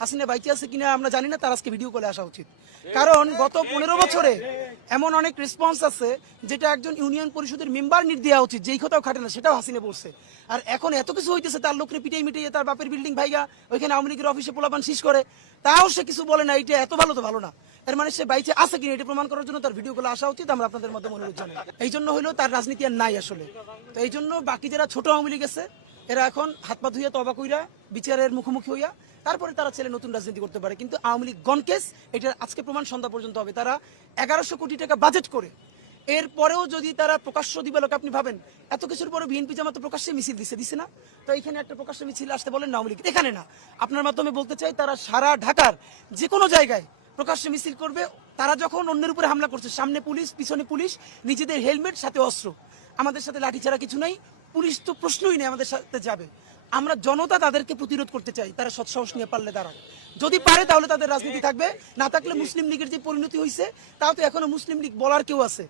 হাসিনা বাইচে আছে কিনা আমরা জানি না, তার আজকে ভিডিও কলে আসা উচিত। কারণ গত পনেরো বছরে এমন অনেক রেসপন্স আছে যেটা একজন ইউনিয়ন পরিষদের মেম্বার নির দেওয়া উচিত, যেই কথাও খাটে না, সেটাও হাসিনা বলছে। আর এখন এত কিছু হইতেছে, তার লোকরে পিটাই মিটিয়ে তার বাপের বিল্ডিং ভাইগা, ওইখানে আওয়ামী লীগের অফিসে পোলাপান শীষ করে, তাও সে কিছু বলে না এটা এত ভালো তো ভালো না। এর মানে সে বাইচে আছে কিনা, এটা প্রমাণ করার জন্য তার ভিডিওগুলো আসা উচিত, আমরা আপনাদের মধ্যে অনুরোধ জানাই। এই জন্য হলো তার রাজনীতি আর নাই আসলে। তো এই জন্য বাকি যারা ছোট আওয়ামী লীগ আছে এরা এখন হাত পা ধুইয়া তবা কইরা বিচারের মুখোমুখি হইয়া তারপরে তারা ছেলে নতুন রাজনীতি করতে পারে। কিন্তু আওয়ামী লীগ গণকেস এটার আজকে প্রমাণ সন্ধ্যা পর্যন্ত হবে। তারা এগারোশো কোটি টাকা বাজেট করে। এরপরেও যদি তারা প্রকাশ্য দিবে লোক আপনি ভাবেন, এত কিছুর পরে বিএনপি জামাত প্রকাশ্যে মিছিল দিছে দিছে না? তো এখানে একটা প্রকাশ্য মিছিল আসতে বলেন আওয়ামী লীগ। এখানে না। আপনার মাধ্যমে বলতে চাই, তারা সারা ঢাকার যে কোনো জায়গায় প্রকাশ্যে মিছিল করবে। তারা যখন অন্যের উপরে হামলা করছে, সামনে পুলিশ, পিছনে পুলিশ, নিজেদের হেলমেট, সাথে অস্ত্র। আমাদের সাথে লাঠি ছাড়া কিছু নাই। পুলিশ তো প্রশ্নই নেই আমাদের সাথে যাবে। আমরা জনতা তাদেরকে প্রতিরোধ করতে চাই, তারা সৎসাহস নিয়ে পারলে দাঁড়ায় যদি পারে তাহলে তাদের রাজনীতি থাকবে, না থাকলে মুসলিম লীগের যে পরিণতি হয়েছে তাও তো এখনও মুসলিম লীগ বলার কেউ আছে।